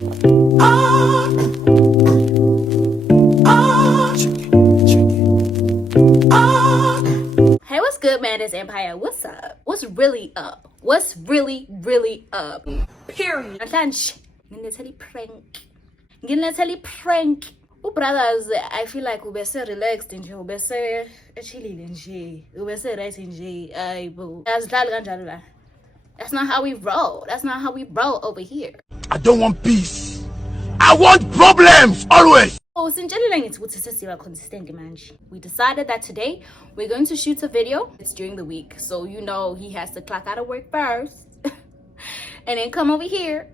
Hey, what's good, man? It's Empire. What's up? What's really up? What's really up? Period. Prank. Brothers, I feel like we so relaxed and we so chilling and we so right and that's not how we roll. That's not how we roll over here. I don't want peace. I want problems always. Oh, since consistent, man. We decided that today we're going to shoot a video. It's during the week, so you know he has to clock out of work first and then come over here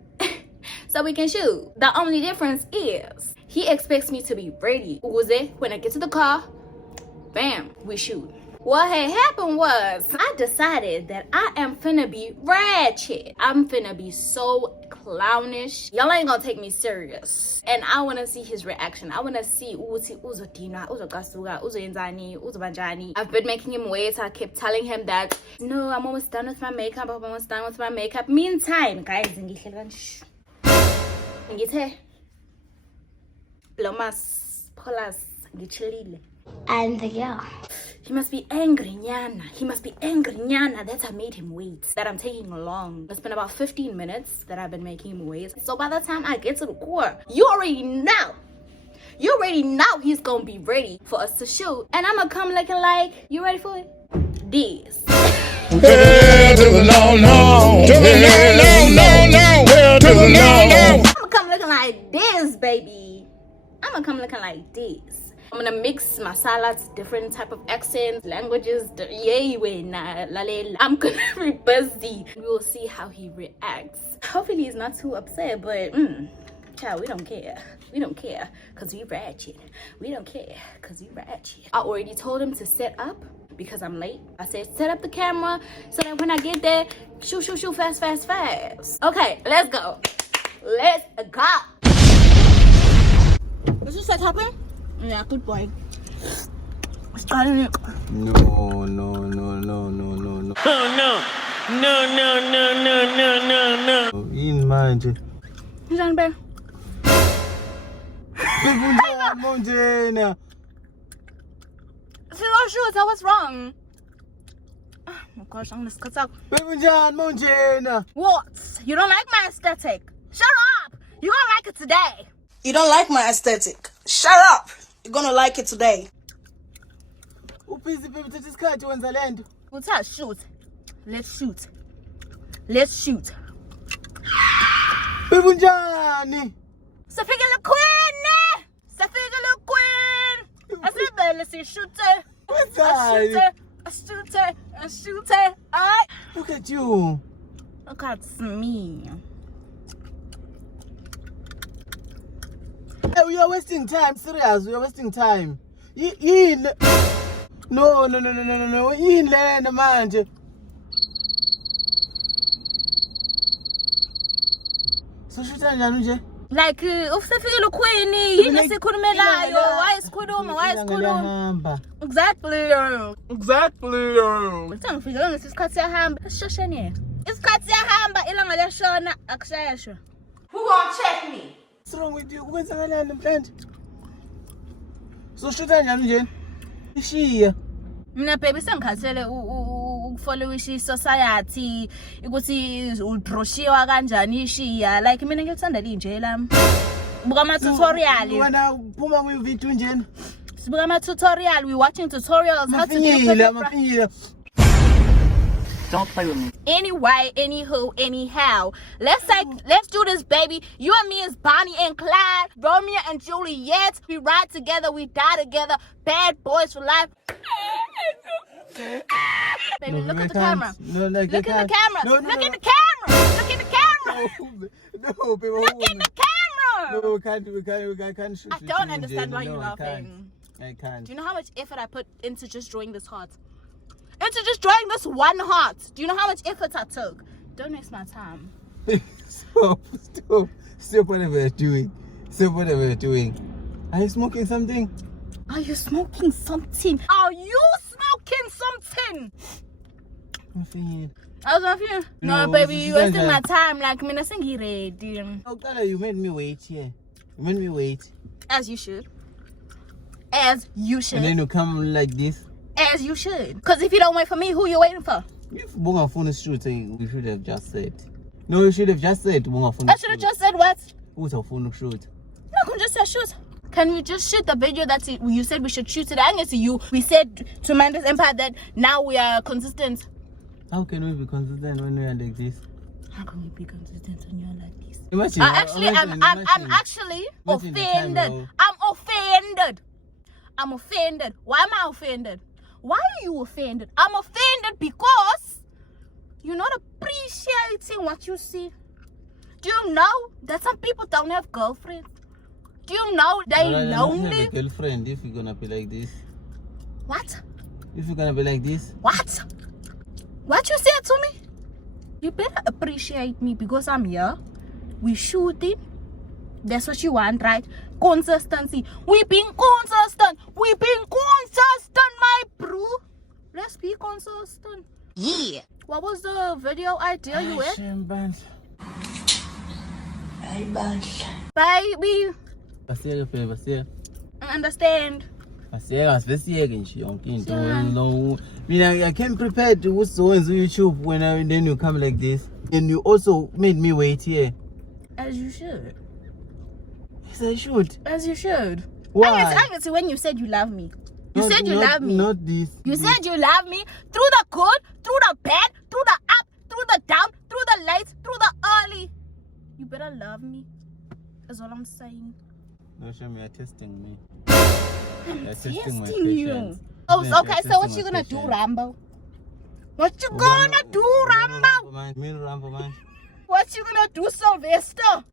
so we can shoot. The only difference is he expects me to be ready. When I get to the car, bam, we shoot. What had happened was I decided that I am finna be ratchet. I'm finna be so clownish. Y'all ain't gonna take me serious. And I wanna see his reaction. I wanna see I've been making him wait. I kept telling him that no, I'm almost done with my makeup. I'm almost done with my makeup. Meantime, guys, and the girl. He must be angry, Nyana. He must be angry, Nyana. That's I made him wait. That I'm taking long. It's been about 15 minutes that I've been making him wait. So by the time I get to the core, you already know he's gonna be ready for us to shoot. And I'm gonna come looking like, you ready for it? This. To the no, no. To the no, no, no. To the no, no. I'm gonna come looking like this, baby. I'm gonna come looking like this. I'm gonna mix my salads, different type of accents, languages. I'm gonna be busy. We will see how he reacts. Hopefully he's not too upset, but child, we don't care. We don't care, cause we ratchet. We don't care, cause we ratchet. I already told him to set up because I'm late. I said set up the camera so that when I get there, shoot, fast. Okay, let's go. Let's go. This is set happening? Yeah, good boy. No. Oh no. In mind. Who's on bear? What's wrong? Oh my gosh, I'm gonna cut out. What? You don't like my aesthetic? Shut up! You don't like it today. You don't like my aesthetic? Shut up! You're gonna like it today. What's that? Shoot. Let's shoot. Let's shoot. Safika queen! Safika queen! I said, let's see, shoot her. I shoot her. Look at you. Look at me. Hey, we are wasting time. Serious, we are wasting time. No. In land, man. So shoot her, like usefika queen yini esikhulumelayo why exactly ngithangifike ngesikhathi siyahamba esishashane isikhathi siyahamba ilanga leshona akushayeshwa. Who gonna check me? What's wrong with you? Ukwenzakalani namhlanje? So shoot her ishiya. Mina baby sengikhathele ukufollow society ukuthi udroshiwa kanjani ishiya like mina ngiyithanda linje lami buka ama tutorial wena phuma ku video njena sibuka ama tutorial, we watching tutorials how to do. Don't play with me. Anyway, anywho, anyhow, let's do this, baby. You and me is Bonnie and Clyde, Romeo and Juliet. We ride together, we die together. Bad boys for life. Baby, look at the camera. No, look in the camera. Look in the camera. Look in the camera. No, people. Look in the camera. No, we can't shoot. I don't understand why you're laughing. I can't. Do you know how much effort I put into just drawing this heart? Into just drawing this one heart. Do you know how much effort I took? Don't waste my time. Stop whatever you're doing. Stop whatever you're doing. Are you smoking something? Are you smoking something? Are you smoking something? Nothing. I was confused. No, baby, you wasting my time. Like, I think he ready. Oh, you made me wait here. You made me wait. As you should. As you should. And then you come like this. As you should. Because if you don't wait for me, who you waiting for? If Bunga phone is shooting, we should have just said. No, you should have just said Bunga phone. I should have just said what? Who's a phone shoot? No, I can just say shoot. Can we just shoot the video that you said we should shoot it? I guess you. We said to Manda's Empire that now we are consistent. How can we be consistent when we are like this? How can we be consistent when you're like this? Imagine, I'm actually offended. I'm offended. Why am I offended? Why are you offended? I'm offended because you're not appreciating what you see. Do you know that some people don't have girlfriends? Do you know they lonely? Have a girlfriend if you're gonna be like this. What? If you're gonna be like this. What? What you said to me? You better appreciate me because I'm here. We shooting. That's what you want, right? Consistency. We being consistent. We being consistent, my bro. Let's be consistent. Yeah. What was the video idea you had? Baby. I understand. I came prepared to what's on YouTube when then you come like this. And you also made me wait here. As you should. Yes, I should. As you should. Why? I can see when you said you love me. You said you love me. Not this. You said you love me through the good, through the bad, through the up, through the down, through the late, through the early. You better love me. That's all I'm saying. No, Shem, you're testing me. I'm You're testing you. Oh, okay, so what you gonna do, Rambo? What you gonna do, Rambo? Rambo, man. What you gonna do, Sylvester?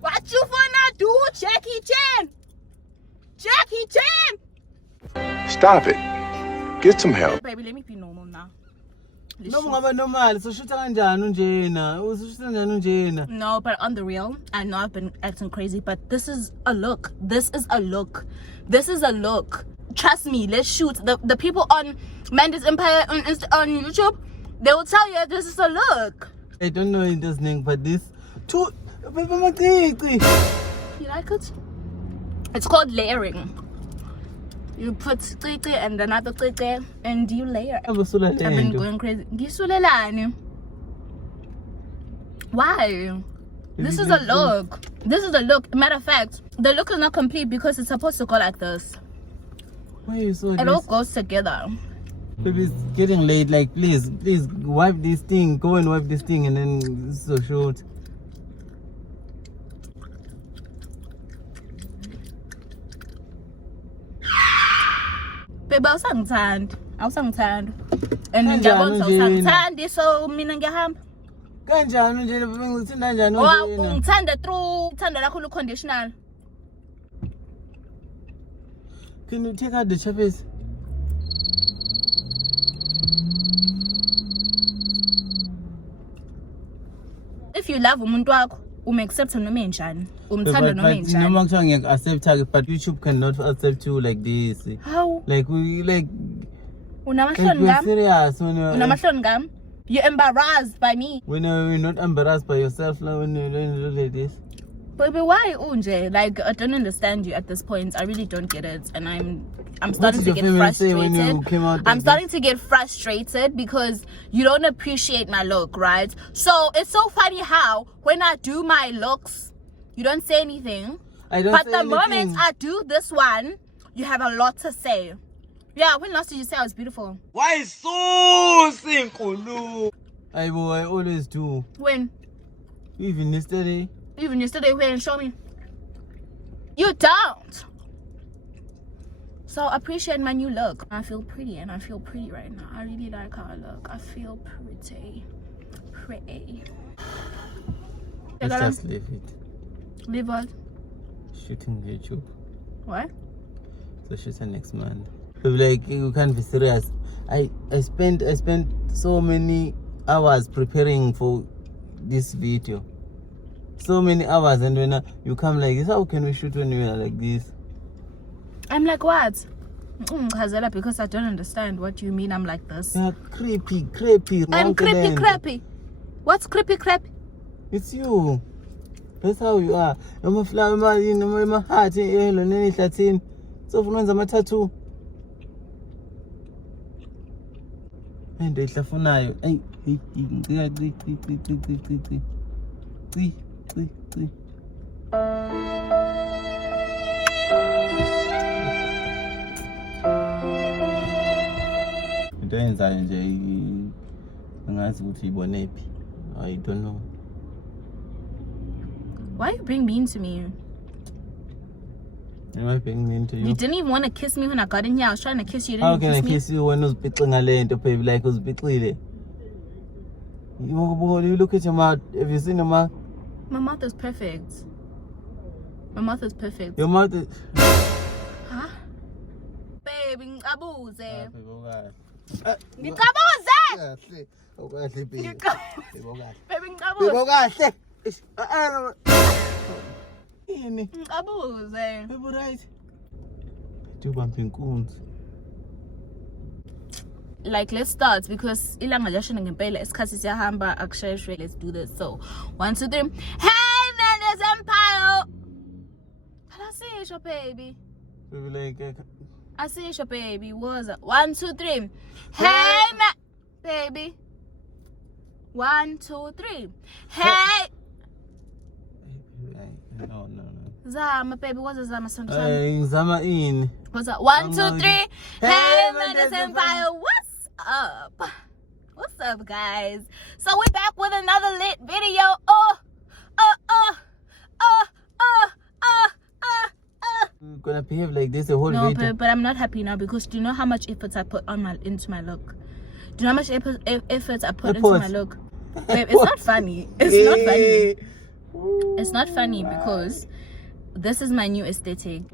What you gonna do, Jackie Chan? Jackie Chan! Stop it. Get some help. Baby, let me be normal now. No, normal. So shoot No, but on the real, I know I've been acting crazy, but this is a look. This is a look. This is a look. Trust me, let's shoot. The people on Manda's Empire on YouTube, they will tell you this is a look. I don't know in this name, but this two. You like it? It's called layering. You put qiqi and another qiqi and you layer. I've been going crazy. Why? This is a look. This is a look. Matter of fact, the look is not complete because it's supposed to go like this. Why are you so It all goes together. Baby, it's getting late. Like, please wipe this thing. Go and wipe this thing and then it's so short. Baby, awusangithandi. And ngiyabona awusangithandi, so mina ngiyahamba. Kanjani nje ngithanda kanjani nje? Ngithanda through uthando lakho lu-conditional. Can you take out the chappies? If you love umuntu wakho, accept noma enjani. Umthanda noma enjani. Noma kuthiwa ngiyak-accept, but YouTube cannot accept you like this. How? Like we like. Unamahloni ngami? Serious when you're. Unamahloni ngami? You're embarrassed by me. When you're not embarrassed by yourself, like when you look like this. Baby, why unje? Like, I don't understand you at this point. I really don't get it, and I'm starting to get frustrated. I'm starting to get frustrated because you don't appreciate my look, right? So it's so funny how when I do my looks, you don't say anything. But the moment I do this one, you have a lot to say. Yeah, when last did you say I was beautiful? Why so simple? I always do. When? Even yesterday. Even yesterday, when show me. You don't. So appreciate my new look. I feel pretty, and I feel pretty right now. I really like how I look. I feel pretty. Let's just leave it. Leave what? Shooting YouTube. What? So shooting next month. Like, you can't be serious. I spent so many hours preparing for this video. So many hours, and when you come like this, how can we shoot when we are like this? I'm like what? Because I don't understand what you mean. I'm like this. Yeah, creepy. I'm creepy. What's creepy? It's you. That's how you are. I'm a flower, my heart, 𝕬𝕑𝑡𝕚. So for my tattoo. And 𝕬𝕑𝑡𝕚. I don't know. Why are you being mean to me? Am I being mean to you? You didn't even want to kiss me when I got in here. I was trying to kiss you. You How didn't can I kiss kiss you when 𝕬𝕑𝑡𝕚, baby, like 𝕬𝕑𝑡𝕚? You look at your mouth. Have you seen your mouth? My mouth is perfect. My mouth is perfect. Your mouth is... Huh? Baby, ngikabuze. Like, let's start because ilanga liyashona ngempela, isikhathi siyahamba akusheshwe. Let's do this. So 1 2 3. Hey man, there's Empire. I see you, baby. Baby, like... I see you, baby. What's up? 1 2 3. Hey man, baby. 1 2 3. Hey. No. Zama, baby. What's Zama? Zama in. What's up? 1 2 3. Hey man, there's Empire. What's up? What's up, guys? So we're back with another lit video. You're gonna behave like this the whole video. No, but I'm not happy now because do you know how much effort I put into my look? Do you know how much effort I put into my look? Babe, it's not funny. It's not funny. It's not funny because this is my new aesthetic.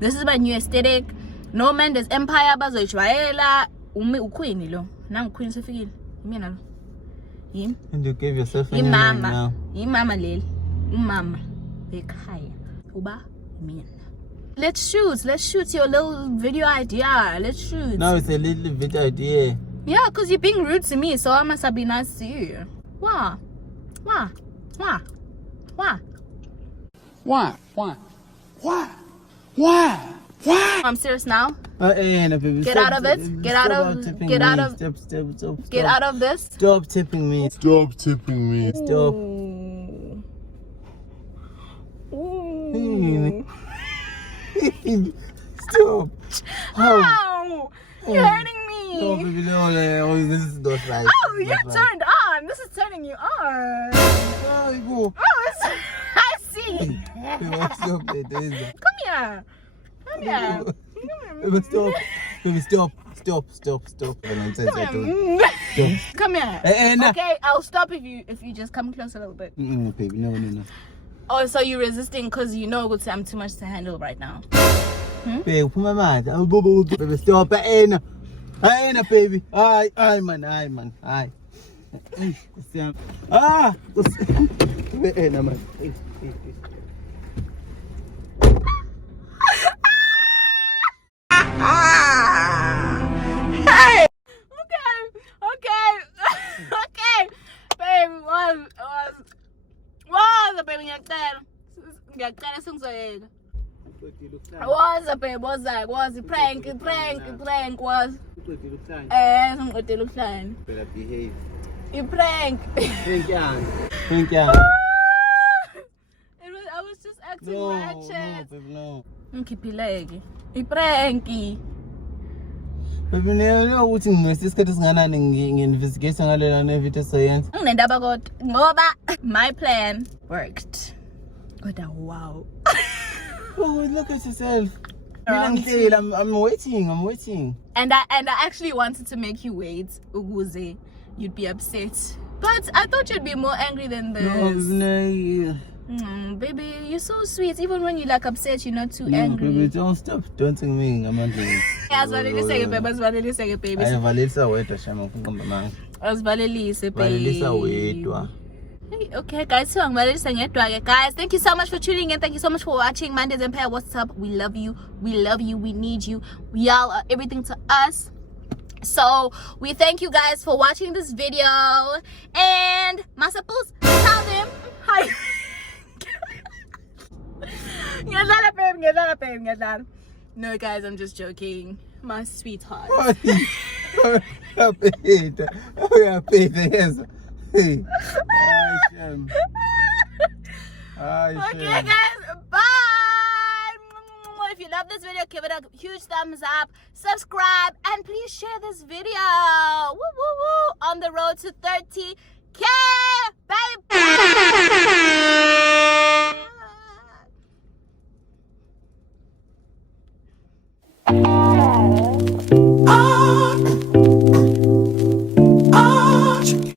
No man, there's Empire bazoyishwayela. Uqueen lo. Now queen sefikile. Mina lo. Yimi. And you gave yourself a name now. Mama leli. Umama ekhaya. Uba mina. Let's shoot your little video idea. Let's shoot. Now it's a little video idea. Yeah, because you're being rude to me, so I must be nice to you. Why? I'm serious now. Baby, Get out of it. Get out of this. Stop tipping me. Stop. Stop. Ow! You're hurting me. No, baby, no, this is not right. Oh, you're turned on. This is turning you on. Go. Oh, I see. Stop it. Come here. Baby, stop. Come here. Okay, I'll stop if you just come close a little bit. Baby, no. Oh, so you're resisting because you know I'm too much to handle right now. Baby, put my mouth. Baby, stop. Baby. Aye, man. Aye. Man. Okay. Baby, was baby ngiyacela singizoyeka. Was prank was. Singiqedela ukuhlanya. Better behave. I-prank. Thank you. I was just acting ratchet. No. Ngikhipileke. I-prank. Baby, no ukuthi nginesikhathi singanani ngi-investigate ngalena video science. Nginendaba kodwa ngoba my plan worked. Kodwa wow. Oh, look at yourself. I'm waiting. And I actually wanted to make you wait, ukuze you'd be upset. But I thought you'd be more angry than this. No. Baby, you're so sweet. Even when you're like upset, you're not too angry. Baby, don't stop dancing me. I'm angry. Asivalelise baby. Asivalelisa wedwa shama kumbamba manje. Asivalelise baby. Valelisa wedwa. Hey, okay, guys. So I'm ready to sing it. Guys, thank you so much for tuning in. Thank you so much for watching. Mondays and Pair. What's up? We love you. We love you. We need you. Y'all are everything to us. So we thank you guys for watching this video. And Masapus, tell them hi. No, guys, I'm just joking. My sweetheart. Okay, guys, bye. If you love this video, give it a huge thumbs up, subscribe, and please share this video. Woo, woo, woo. On the road to 30K, baby.